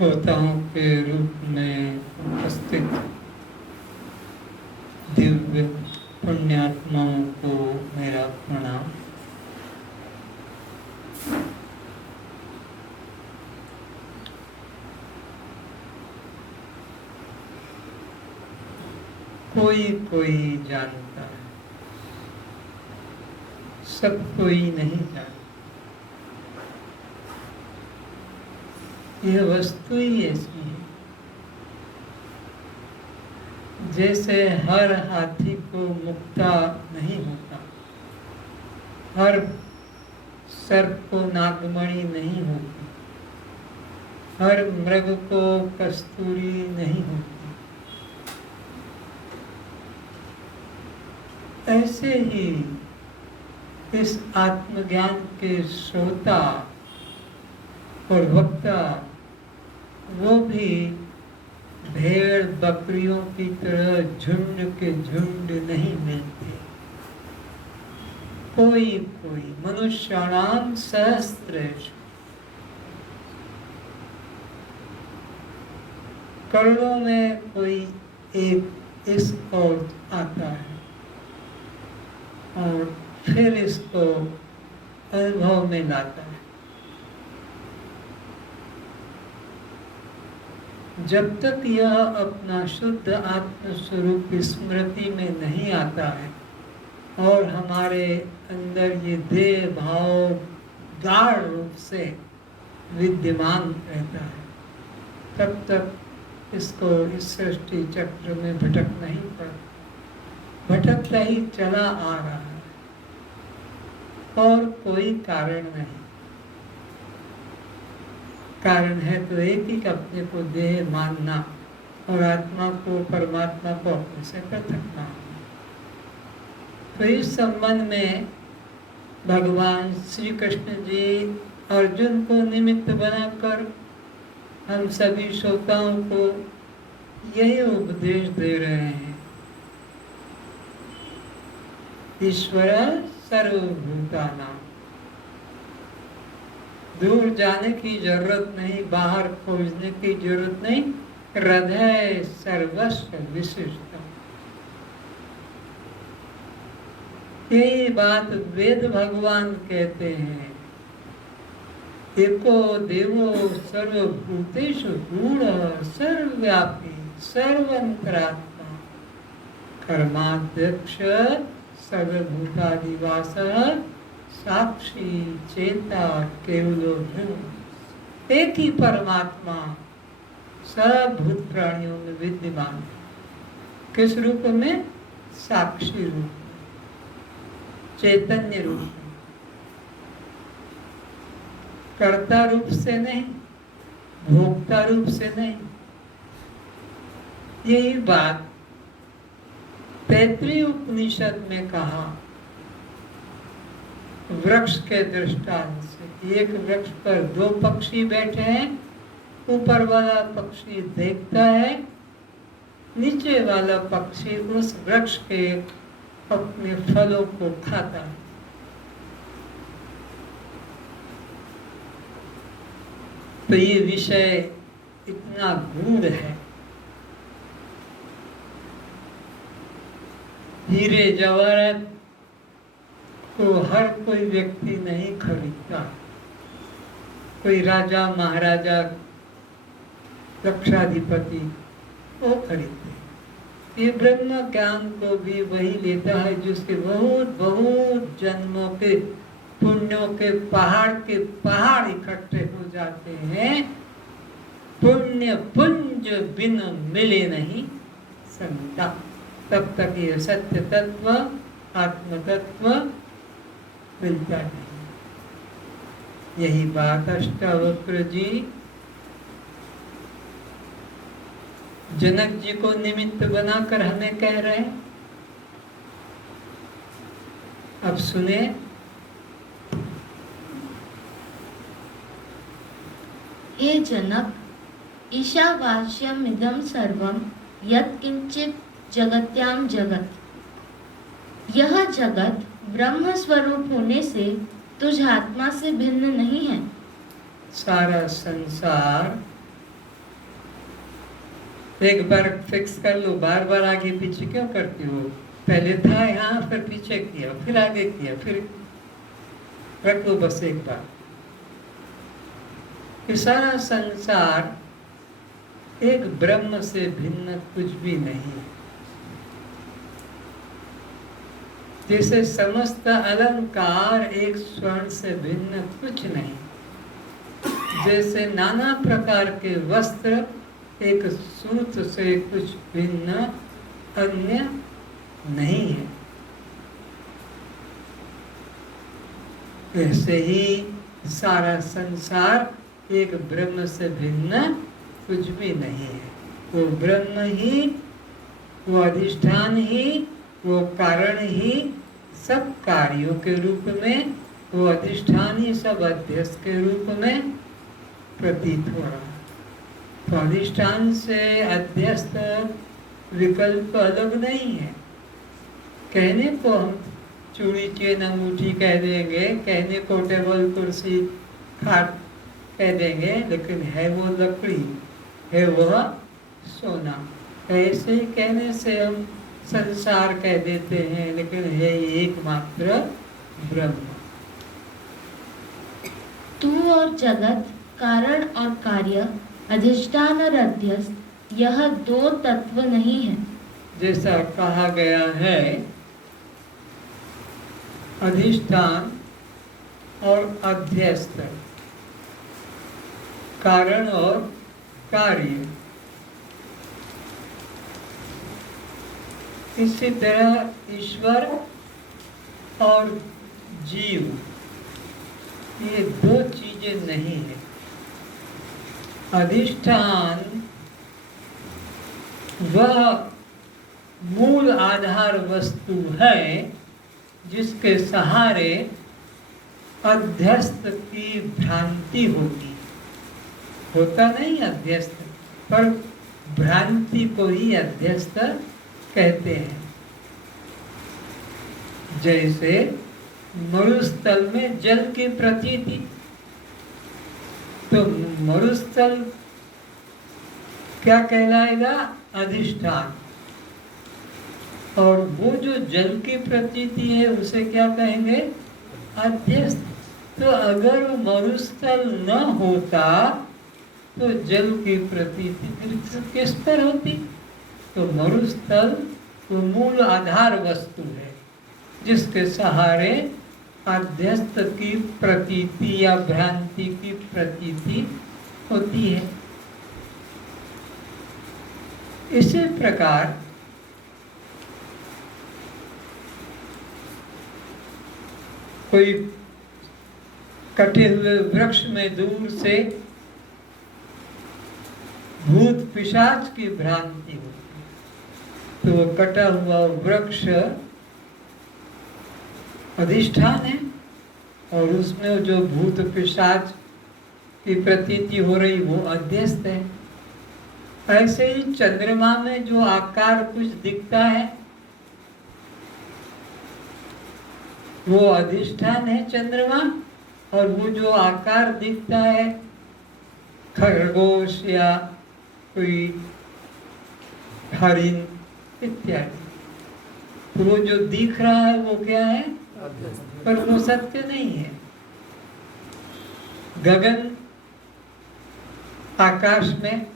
श्रोताओं के रूप में उपस्थित दिव्य पुण्यात्माओं को मेरा प्रणाम। कोई कोई जानता है, सब कोई नहीं जानता। यह वस्तु ही ऐसी है जैसे हर हाथी को मुक्ता नहीं होता, हर सर्प को नागमणि नहीं होती, हर मृग को कस्तूरी नहीं होती। ऐसे ही इस आत्मज्ञान के श्रोता और वक्ता वो भी भेड़ बकरियों की तरह झुंड के झुंड नहीं मिलते। कोई कोई मनुष्याणाम सहस्रेषु, करोड़ों में कोई एक इस ओर आता है और फिर इसको अनुभव में लाता है। जब तक यह अपना शुद्ध आत्म स्वरूप स्मृति में नहीं आता है और हमारे अंदर ये देह भाव गाढ़ रूप से विद्यमान रहता है, तब तक इसको इस सृष्टि चक्र में भटक नहीं पड़ता, भटकता ही चला आ रहा है और कोई कारण नहीं। कारण है तो एक ही, अपने को देह मानना और आत्मा को, परमात्मा को अपने से पृथक मानना। तो इस संबंध में भगवान श्री कृष्ण जी अर्जुन को निमित्त बनाकर हम सभी श्रोताओं को यही उपदेश दे रहे हैं। ईश्वर सर्वभूतानां, दूर जाने की जरूरत नहीं, बाहर खोजने की जरूरत नहीं। हृदय सर्वस्व विशिष्ट, यही बात वेद भगवान कहते हैं। एको देवो सर्वभूतेषु गूढ़ः सर्वव्यापी सर्वंतरात्मा, कर्माध्यक्ष सर्वभूतादिवासः साक्षी चेता केवलो ब्रह्म। एक ही परमात्मा सब भूत प्राणियों में विद्यमान है। किस रूप में? साक्षी रूप में, चैतन्य रूप में, कर्ता रूप से नहीं, भोक्ता रूप से नहीं। यही बात तैत्तिरीय उपनिषद में कहा वृक्ष के दृष्टांत से। एक वृक्ष पर दो पक्षी बैठे हैं, ऊपर वाला पक्षी देखता है, नीचे वाला पक्षी उस वृक्ष के अपने फलों को खाता है। तो ये विषय इतना गूढ़ है। हीरे जवाहरात को हर कोई व्यक्ति नहीं खरीदता। कोई राजा महाराजा लक्षाधिपति वो खरीदते। ये ब्रह्म ज्ञान को भी वही लेता है जिसके बहुत बहुत जन्मों के पुण्यों के पहाड़ इकट्ठे हो जाते हैं। पुण्य पुंज बिन मिले नहीं संता, तब तक ये सत्य तत्व, आत्म तत्व मिलता नहीं। यही बात अष्टावक्र जी जनक जी को निमित्त बनाकर हमें कह रहे हैं। अब सुने। हे जनक, ईशावास्यम इदं सर्वं यत्किंचित जगत्याम जगत, यह जगत ब्रह्म स्वरूप होने से तुझ आत्मा से भिन्न नहीं है। सारा संसार एक बार फिक्स कर लो, बार बार आगे पीछे क्यों करती हो? पहले था यहाँ, फिर पीछे किया, फिर आगे किया, फिर रख लो बस एक बार। ये सारा संसार एक ब्रह्म से भिन्न कुछ भी नहीं है। जैसे समस्त अलंकार एक स्वर्ण से भिन्न कुछ नहीं, जैसे नाना प्रकार के वस्त्र एक सूत से कुछ भिन्न अन्य नहीं है, ऐसे ही सारा संसार एक ब्रह्म से भिन्न कुछ भी नहीं है। वो ब्रह्म ही, वो अधिष्ठान ही, वो कारण ही सब कार्यों के रूप में, वो अधिष्ठान ही सब अध्यस्त के रूप में प्रतीत हो रहा है। तो अधिष्ठान से अध्यस्त विकल्प अलग नहीं है। कहने को हम चूड़ी चेन अंगूठी कह देंगे, कहने को टेबल कुर्सी खाट कह देंगे, लेकिन है वो लकड़ी, है वह सोना। ऐसे ही कहने से हम संसार कह देते हैं, लेकिन है एकमात्र ब्रह्म। तू और जगत, कारण और कार्य, अधिष्ठान और अध्यस्त, यह दो तत्व नहीं है। जैसा कहा गया है, अधिष्ठान और अध्यस्त, कारण और कार्य। इसी तरह ईश्वर और जीव, ये दो चीजें नहीं है। अधिष्ठान वह मूल आधार वस्तु है जिसके सहारे अध्यस्त की भ्रांति होगी। होता नहीं अध्यस्त, पर भ्रांति को ही अध्यस्त कहते हैं। जैसे मरुस्थल में जल की प्रतीति, तो मरुस्थल क्या कहलाएगा? अधिष्ठान। और वो जो जल की प्रतीति है उसे क्या कहेंगे? अध्यस्त। तो अगर मरुस्थल न होता तो जल की प्रतीति फिर किस पर होती? तो मरुस्थल वो मूल आधार वस्तु है जिसके सहारे अध्यस्त की प्रतीति या भ्रांति की प्रतीति होती है। इसी प्रकार कोई कटे हुए वृक्ष में दूर से भूत पिशाच की भ्रांति होती है, तो वो कटा हुआ वृक्ष अधिष्ठान है और उसमें जो भूत पिशाच की प्रतीति हो रही वो अध्यस्त है। ऐसे ही चंद्रमा में जो आकार कुछ दिखता है वो अधिष्ठान है चंद्रमा, और वो जो आकार दिखता है खरगोश या कोई हरिण इत्यादि, तो वो जो दिख रहा है वो क्या है? पर वो सत्य नहीं है। गगन आकाश में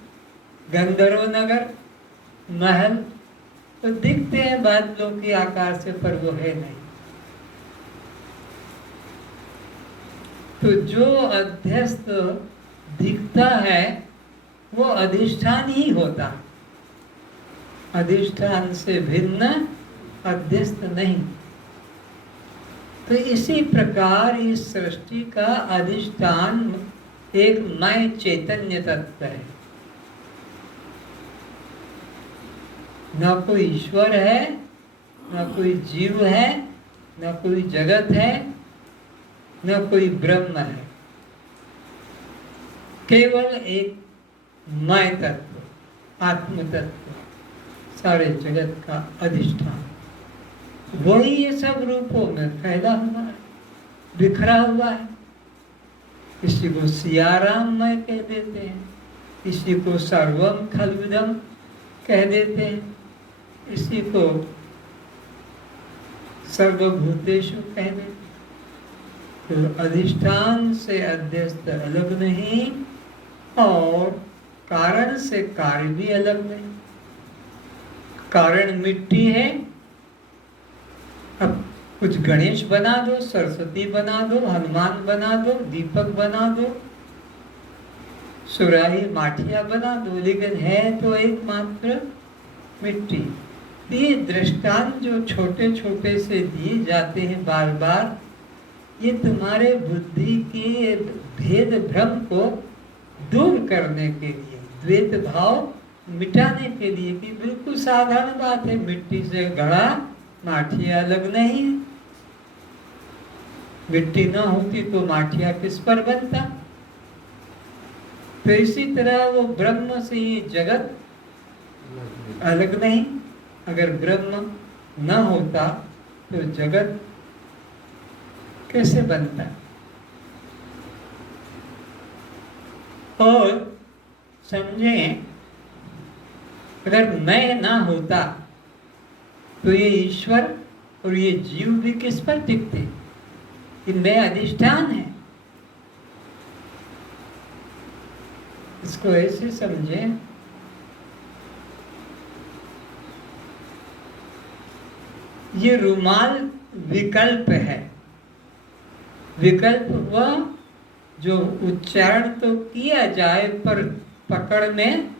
गंधर्व नगर महल तो दिखते हैं बादलों के आकार से, पर वो है नहीं। तो जो अध्यस्त दिखता है वो अधिष्ठान ही होता, अधिष्ठान से भिन्न अध्यस्त नहीं। तो इसी प्रकार इस सृष्टि का अधिष्ठान एक मय चैतन्य तत्व है। न कोई ईश्वर है, न कोई जीव है, न कोई जगत है, न कोई ब्रह्म है, केवल एक मय तत्व, आत्म तत्व, सारे जगत का अधिष्ठान। वही ये सब रूपों में फैला हुआ है, बिखरा हुआ है। इसी को सियाराम मय कह देते हैं, इसी को सर्वम खलविदम कह देते हैं, इसी को सर्वभूतेषु कह देते। तो अधिष्ठान से अध्यस्त अलग नहीं और कारण से कार्य भी अलग नहीं। कारण मिट्टी है, अब कुछ गणेश बना दो, सरस्वती बना दो, हनुमान बना दो, दीपक बना दो, सुराही माठिया बना दो, लेकिन है तो एकमात्र मिट्टी। ये दृष्टांत जो छोटे छोटे से दिए जाते हैं बार बार, ये तुम्हारे बुद्धि के भेद भ्रम को दूर करने के लिए, द्वैत भाव मिटाने के लिए, कि बिल्कुल साधारण बात है, मिट्टी से गढ़ा माठिया अलग नहीं है। मिट्टी ना होती तो माठिया किस पर बनता। तो इसी तरह वो ब्रह्म से ये जगत अलग नहीं। अगर ब्रह्म न होता तो जगत कैसे बनता। और समझें, अगर मैं ना होता तो ये ईश्वर और ये जीव भी किस पर टिकते। ये मैं अधिष्ठान है। इसको ऐसे समझें, ये रुमाल विकल्प है। विकल्प वह जो उच्चारण तो किया जाए पर पकड़ में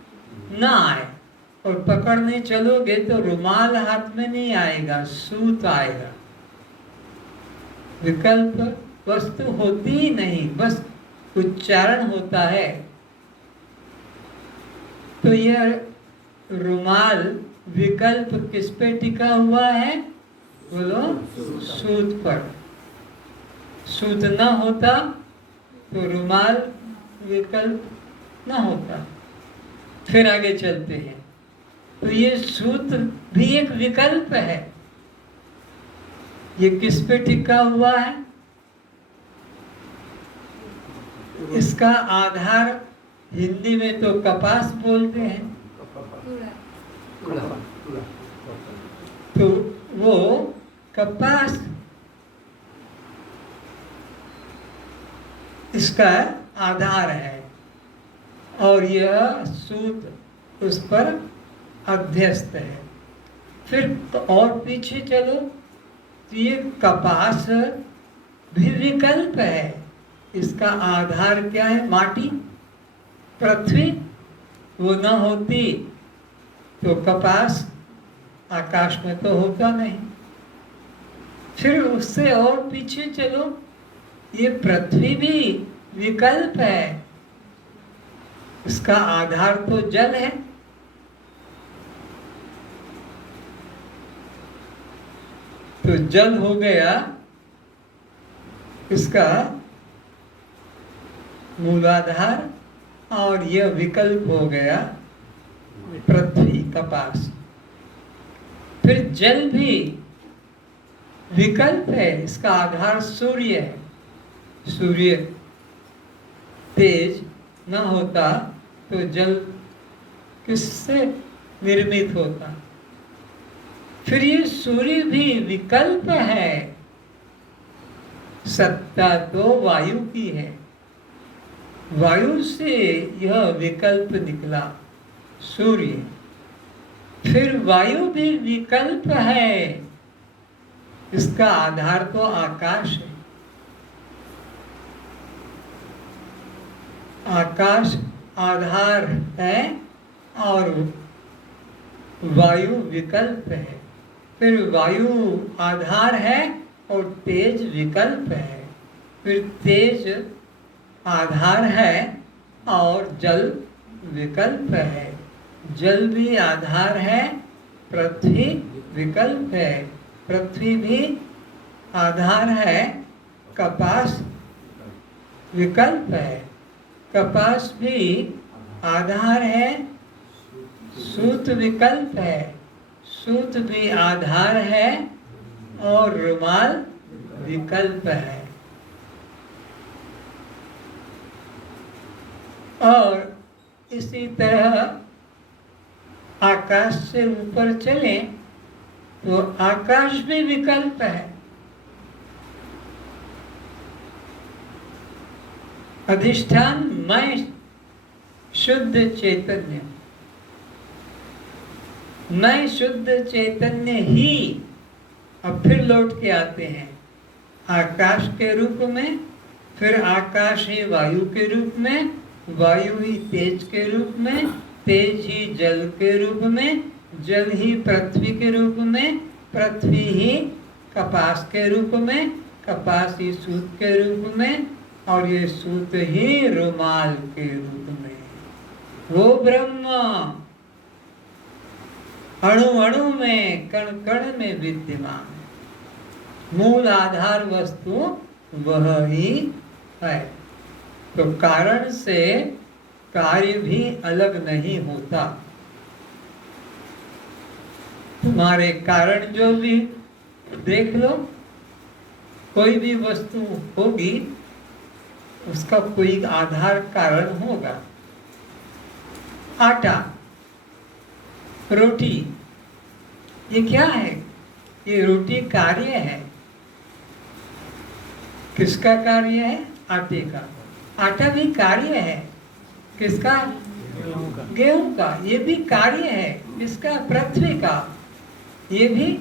ना आए, और पकड़ने चलोगे तो रुमाल हाथ में नहीं आएगा, सूत आएगा। विकल्प वस्तु होती ही नहीं, बस उच्चारण होता है। तो यह रुमाल विकल्प किस पे टिका हुआ है? बोलो, सूत पर। सूत न होता तो रुमाल विकल्प न होता। फिर आगे चलते हैं, तो ये सूत भी एक विकल्प है। ये किस पे टिका हुआ है? इसका आधार हिंदी में तो कपास बोलते हैं। तो वो कपास इसका आधार है, और यह सूत उस पर अध्यस्त है। फिर तो और पीछे चलो, तो ये कपास भी विकल्प है। इसका आधार क्या है? माटी, पृथ्वी। वो न होती तो कपास आकाश में तो होता नहीं। फिर उससे और पीछे चलो, ये पृथ्वी भी विकल्प है। इसका आधार तो जल है। तो जल हो गया इसका मूलाधार, और यह विकल्प हो गया पृथ्वी, कपास। फिर जल भी विकल्प है। इसका आधार सूर्य है। सूर्य तेज न होता तो जल किससे निर्मित होता? फिर ये सूर्य भी विकल्प है। सत्ता तो वायु की है, वायु से यह विकल्प निकला सूर्य। फिर वायु भी विकल्प है। इसका आधार तो आकाश है। आकाश आधार है और वायु विकल्प है। फिर वायु आधार है और तेज विकल्प है। फिर तेज आधार है और जल विकल्प है। जल भी आधार है, पृथ्वी विकल्प है। पृथ्वी भी आधार है, कपास विकल्प है। कपास भी आधार है, सूत विकल्प है। सूत भी आधार है और रुमाल विकल्प है। और इसी तरह आकाश से ऊपर चले तो आकाश भी विकल्प है। अधिष्ठान मैं शुद्ध चैतन्य, मैं शुद्ध चैतन्य ही अब फिर लौट के आते हैं आकाश के रूप में, फिर आकाश ही वायु के रूप में, वायु ही तेज के रूप में, तेज ही जल के रूप में, जल ही पृथ्वी के रूप में, पृथ्वी ही कपास के रूप में, कपास ही सूत के रूप में, और ये सूत ही रुमाल के रूप में। वो ब्रह्म अणु अणु में, कण कण में विद्यमान, मूल आधार वस्तु वह ही है। तो कारण से कार्य भी अलग नहीं होता। तुम्हारे कारण जो भी देख लो, कोई भी वस्तु होगी उसका कोई आधार कारण होगा। आटा, रोटी, ये क्या है? ये रोटी कार्य है। किसका कार्य है? आटे का। आटा भी कार्य है। किसका? गेहूं का। ये भी कार्य है। किसका? पृथ्वी का। ये भी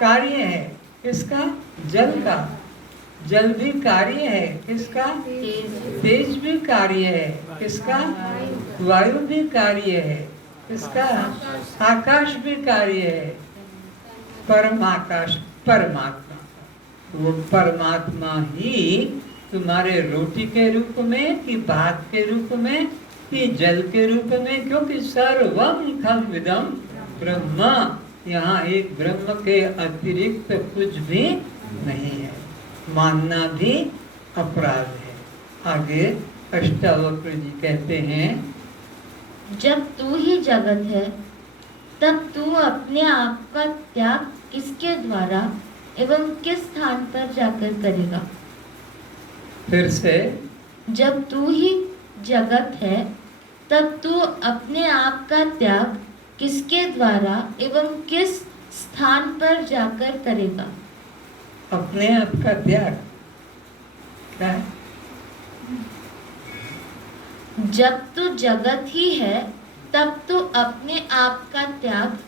कार्य है। किसका? जल का। जल भी कार्य है। किसका? तेज भी कार्य है। किसका? वायु भी कार्य है। किसका? आकाश भी कार्य है। परमाकाश परमात्मा, वो परमात्मा ही तुम्हारे रोटी के रूप में कि भात के रूप में कि जल के रूप में, क्योंकि सर्वम खल्विदम ब्रह्म, यहाँ एक ब्रह्म के अतिरिक्त कुछ भी नहीं है। मानना भी अपराध है। आगे अष्टावक्र जी कहते हैं, जब तू ही जगत है तब तू अपने आप का त्याग किसके द्वारा एवं किस स्थान पर जाकर करेगा? फिर से, जब तू ही जगत है तब तू अपने आप का त्याग किसके द्वारा एवं किस स्थान पर जाकर करेगा? अपने आप का त्याग क्या है? जब तू जगत ही है तब तू अपने आप का त्याग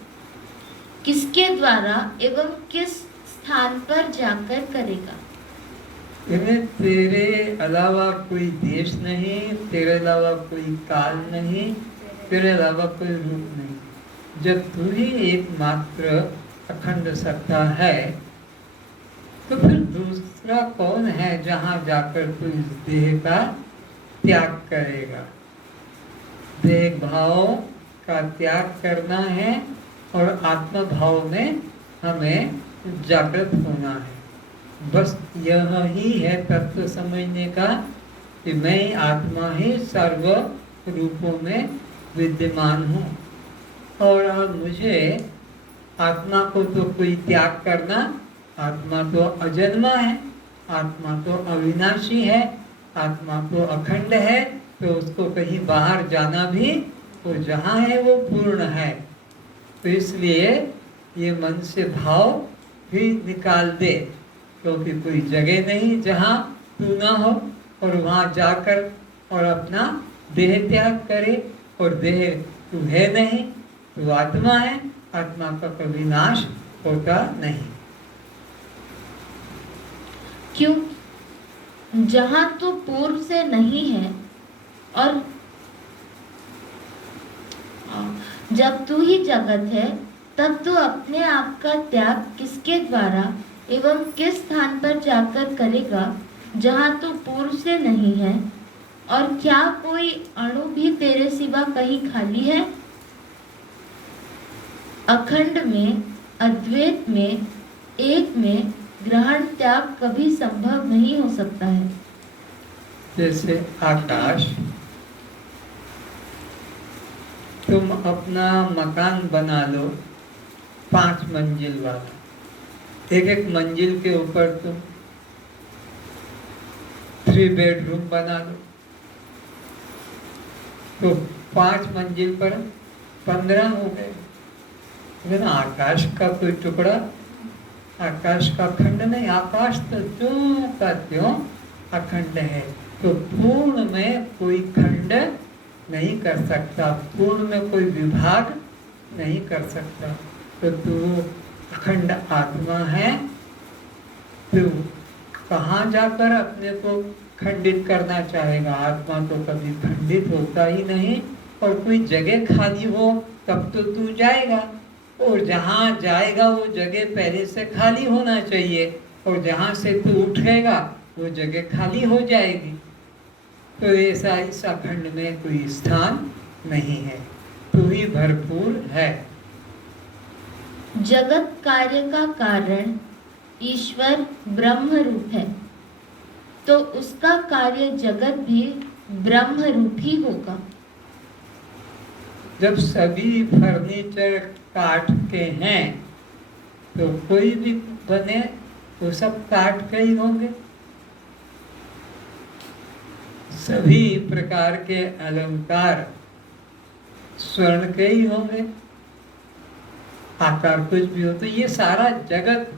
किसके द्वारा एवं किस स्थान पर जाकर करेगा? तेरे अलावा कोई देश नहीं, तेरे अलावा कोई काल नहीं, तेरे अलावा कोई रूप नहीं। जब तू ही एकमात्र अखंड सत्ता है तो फिर दूसरा कौन है जहां जाकर तू इस देह का त्याग करेगा? देह भाव का त्याग करना है और आत्म भाव में हमें जागृत होना है। बस यह ही है तत्व समझने का कि मैं आत्मा ही सर्व रूपों में विद्यमान हूँ, और अब मुझे आत्मा को तो कोई त्याग करना, आत्मा तो अजन्मा है, आत्मा तो अविनाशी है, आत्मा तो अखंड है, तो उसको कहीं बाहर जाना भी, तो जहाँ है वो पूर्ण है। तो इसलिए ये मन से भाव भी निकाल दे, क्योंकि कोई जगह नहीं जहाँ तू ना हो, और वहाँ जाकर और अपना देह त्याग करे। और देह तू है नहीं, तू आत्मा है, आत्मा का कभी नाश होता नहीं। क्यों? जहाँ तू पूर्व से नहीं है, और जब तू ही जगत है तब तू अपने आप का त्याग किसके द्वारा एवं किस स्थान पर जाकर करेगा जहाँ तू पूर्व से नहीं है? और क्या कोई अणु भी तेरे सिवा कहीं खाली है? अखंड में, अद्वैत में, एक में ग्रहण त्याग कभी संभव नहीं हो सकता है। जैसे आकाश, तुम अपना मकान बना लो 5 मंजिल वाला, एक एक मंजिल के ऊपर तुम 3 बेडरूम बना लो, तो 5 मंजिल पर 15 हो गए। लेकिन आकाश का कोई टुकड़ा, आकाश का खंड नहीं, आकाश तो त्यों का त्यों अखंड है। तो पूर्ण में कोई खंड नहीं कर सकता, पूर्ण में कोई विभाग नहीं कर सकता। तो तू अखंड आत्मा है, तो कहाँ जाकर अपने को खंडित करना चाहेगा? आत्मा तो कभी खंडित होता ही नहीं। और कोई जगह खाली हो तब तो तू जाएगा, और जहाँ जाएगा वो जगह पहले से खाली होना चाहिए, और जहाँ से तू उठेगा वो जगह खाली हो जाएगी। तो ऐसा इस अखंड में कोई स्थान नहीं है, तू ही भरपूर है। जगत कार्य का कारण ईश्वर ब्रह्म रूप है, तो उसका कार्य जगत भी ब्रह्म रूप ही होगा। जब सभी फर्नीचर काठ के हैं तो कोई भी बने वो सब काठ के ही होंगे। सभी प्रकार के अलंकार स्वर्ण के ही होंगे। आकार कुछ भी हो, तो ये सारा जगत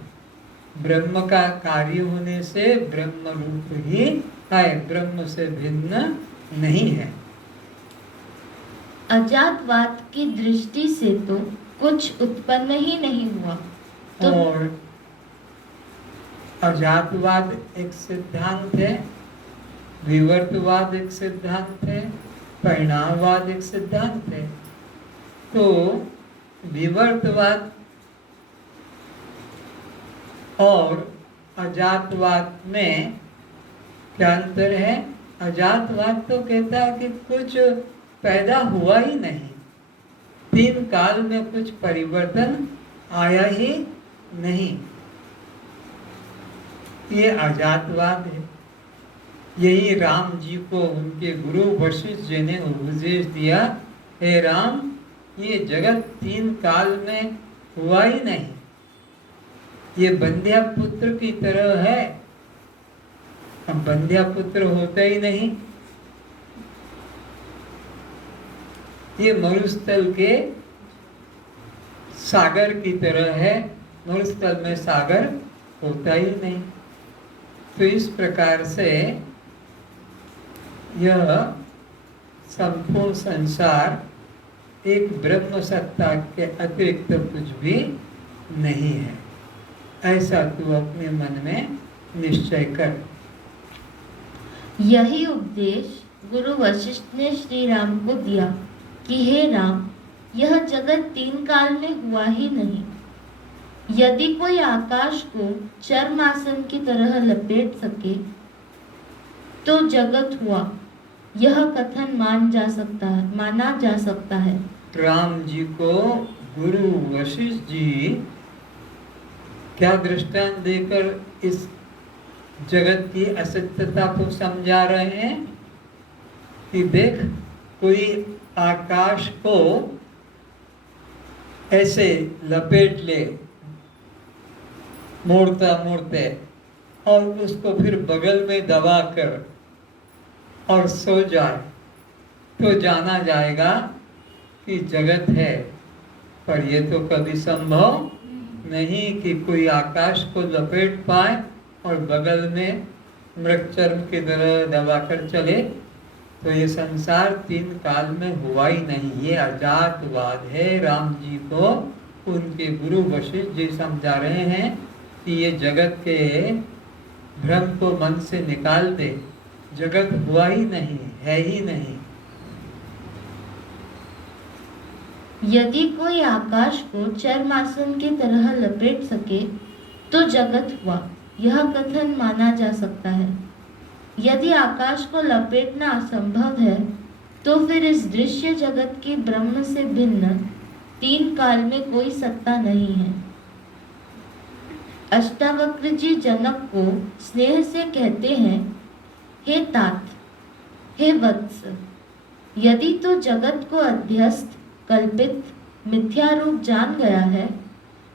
ब्रह्म का कार्य होने से ब्रह्म रूप ही है, ब्रह्म से भिन्न नहीं है। अजातवाद की दृष्टि से तो कुछ उत्पन्न ही नहीं हुआ। तो और अजातवाद एक सिद्धांत है, विवर्तवाद एक सिद्धांत है, परिणामवाद एक सिद्धांत है। तो विवर्तवाद और अजातवाद में क्या अंतर है? अजातवाद तो कहता है कि कुछ पैदा हुआ ही नहीं, 3 काल में कुछ परिवर्तन आया ही नहीं, ये अजातवाद है। यही राम जी को उनके गुरु वशिष्ठ जी ने उपदेश दिया, हे राम, ये जगत 3 काल में हुआ ही नहीं, ये बंध्या पुत्र की तरह है। अब बंध्या पुत्र होता ही नहीं, ये मरुस्थल के सागर की तरह है, मरुस्थल में सागर होता ही नहीं। तो इस प्रकार से यह संपूर्ण संसार एक ब्रह्म सत्ता के अतिरिक्त कुछ भी नहीं है, ऐसा तू अपने मन में निश्चय कर। यही उपदेश गुरु वशिष्ठ ने श्री राम को दिया कि हे राम, यह जगत 3 काल में हुआ ही नहीं। यदि कोई आकाश को चरमासन की तरह लपेट सके तो जगत हुआ, यह कथन माना जा सकता है। राम जी को गुरु वशिष्ठ जी क्या दृष्टांत देकर इस जगत की असत्यता को समझा रहे हैं कि देख, कोई आकाश को ऐसे लपेट ले मोड़ते और उसको फिर बगल में दबा कर और सो जाए तो जाना जाएगा कि जगत है। पर यह तो कभी संभव नहीं कि कोई आकाश को लपेट पाए और बगल में मृगचर्म की तरह दबाकर चले। तो ये संसार 3 काल में हुआ ही नहीं, ये अजातवाद है। राम जी को उनके गुरु वशिष्ठ जी समझा रहे हैं कि ये जगत के भ्रम को मन से निकाल दे, जगत हुआ ही नहीं, है ही नहीं। यदि कोई आकाश को चरमासन की तरह लपेट सके तो जगत हुआ, यह कथन माना जा सकता है। यदि आकाश को लपेटना असंभव है तो फिर इस दृश्य जगत की ब्रह्म से भिन्न 3 काल में कोई सत्ता नहीं है। अष्टावक्र जी जनक को स्नेह से कहते हैं, हे तात, हे वत्स, यदि तो जगत को अध्यस्त कल्पित मिथ्या रूप जान गया है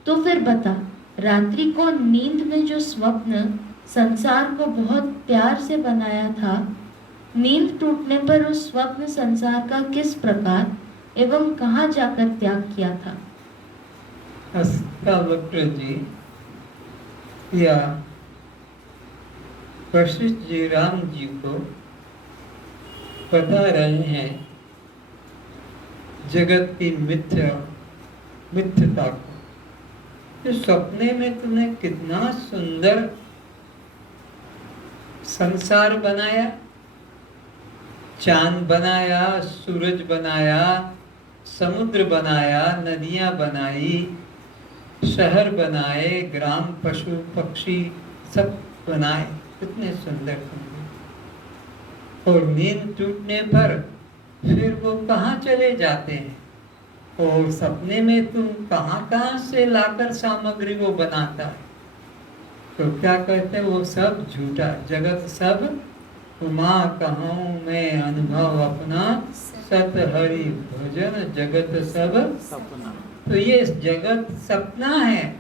तो फिर बता, रात्रि को नींद में जो स्वप्न संसार को बहुत प्यार से बनाया था, नींद टूटने पर उस स्वप्न संसार का किस प्रकार एवं कहाँ जाकर त्याग किया था। अष्टावक्र जी या वशिष्ठ जी राम जी को बता रहे हैं जगत की मिथ्यता को। तो सपने में तुमने कितना सुंदर संसार बनाया, चांद बनाया, सूरज बनाया, समुद्र बनाया, नदियां बनाई, शहर बनाए, ग्राम, पशु पक्षी सब बनाए, कितने सुंदर सुंदर। और नींद टूटने पर फिर वो कहाँ चले जाते हैं, और सपने में तुम कहाँ कहाँ से लाकर सामग्री वो बनाता है। तो क्या कहते हैं, वो सब झूठा, जगत सब उमा कहूँ मैं अनुभव अपना, सत हरि भजन जगत सब सपना। तो ये जगत सपना है,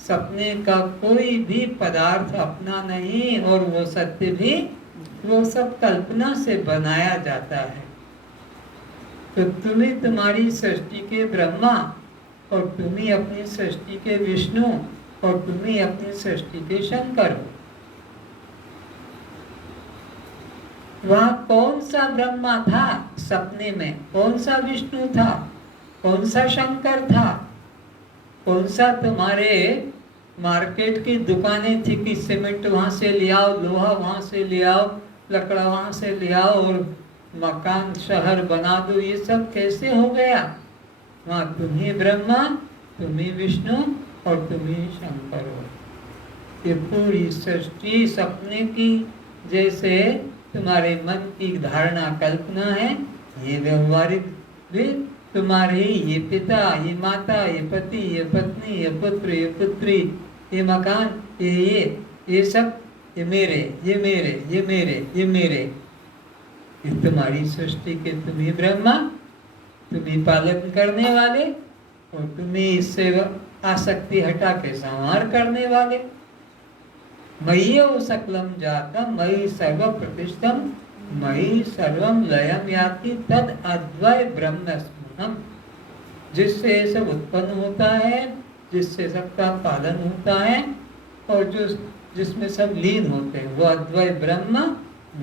सपने का कोई भी पदार्थ अपना नहीं, और वो सत्य भी वो सब कल्पना से बनाया जाता है। तो तुम्ही तुम्हारी सृष्टि के ब्रह्मा, और तुम्ही अपनी सृष्टि के विष्णु, और तुम्ही अपनी सृष्टि के शंकर हो। वहां कौन सा ब्रह्मा था सपने में, कौन सा विष्णु था, कौन सा शंकर था, कौन सा तुम्हारे मार्केट की दुकानें थी कि सीमेंट वहां से ले आओ, लोहा वहां से ले आओ, लकड़ा वहां से ले आओ और मकान शहर बना दो, ये सब कैसे हो गया। वहां तुम्ही ब्रह्मा, तुम्ही विष्णु और तुम्ही शंकर हो। ये पूरी सृष्टि सपने की जैसे तुम्हारे मन की धारणा कल्पना है, ये व्यवहारिक भी तुम्हारे, ये पिता, ये माता, ये पति, ये पत्नी, ये पुत्र, ये पुत्री, ये मकान, ये सब, ये मेरे, ये मेरे, ये मेरे, ये मेरे। ये तुम्हारी सृष्टि के तुम्ही ब्रह्मा, तुम्ही पालन करने वाले, और तुम्ही इससे आसक्ति हटा के संहार करने वाले। मय्यो सकलम जातम मयि सर्व प्रतिष्ठम मयि सर्वम लयम याति तद अद्वय ब्रह्म स्मृतम। जिससे ये सब उत्पन्न होता है, जिससे सबका पालन होता है, और जो जिसमें सब लीन होते हैं, वो अद्वय ब्रह्म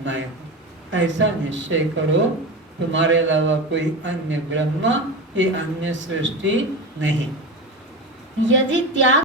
मैं हूँ। ऐसा निश्चय करो, तुम्हारे अलावा कोई अन्य ब्रह्मा, ये अन्य सृष्टि नहीं। यदि त्याग